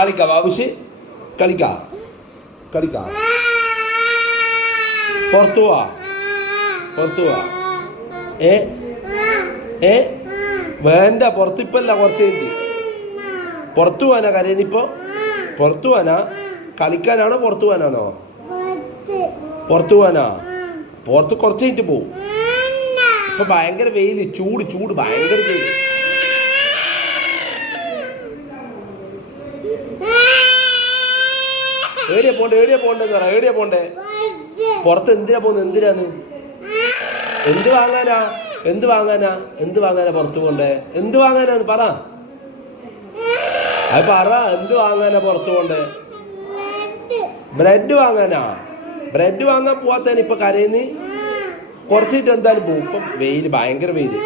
കളിക്ക ബാബുഷി കളിക്ക കളിക്ക പുറത്തു പോവാ പുറത്തു പോവാ ഏ ഏ വേണ്ട പുറത്തിപ്പല്ല കുറച്ച് കഴിഞ്ഞിട്ട് പുറത്തു പോവാനാ കരയുന്നിപ്പോ പുറത്തു പോവാനാ കളിക്കാനാണോ പുറത്തു പോവാനാണോ പുറത്തു പോവാനാ പുറത്ത് കുറച്ച് കഴിഞ്ഞിട്ട് പോവും ഇപ്പൊ ഭയങ്കര വെയില് ചൂട് ചൂട് ഭയങ്കര വെയില് ഏടിയാ പോണ്ടെന്ന് പറ ഏടിയാ പോണ്ടേ പുറത്ത് എന്തിനാ പോകുന്നത് എന്തിനാന്ന് എന്ത് വാങ്ങാനാ പുറത്ത് പോണ്ടേ എന്ത് വാങ്ങാനാന്ന് പറ അത് പറ എന്ത് വാങ്ങാനാ പുറത്ത് പോണ്ടേ ബ്രെഡ് വാങ്ങാനാ ബ്രെഡ് വാങ്ങാൻ പോവാത്തന്നെ ഇപ്പൊ കരയുന്ന് കുറച്ചിട്ട് എന്തായാലും പോകും ഇപ്പം വെയില് ഭയങ്കര വെയില്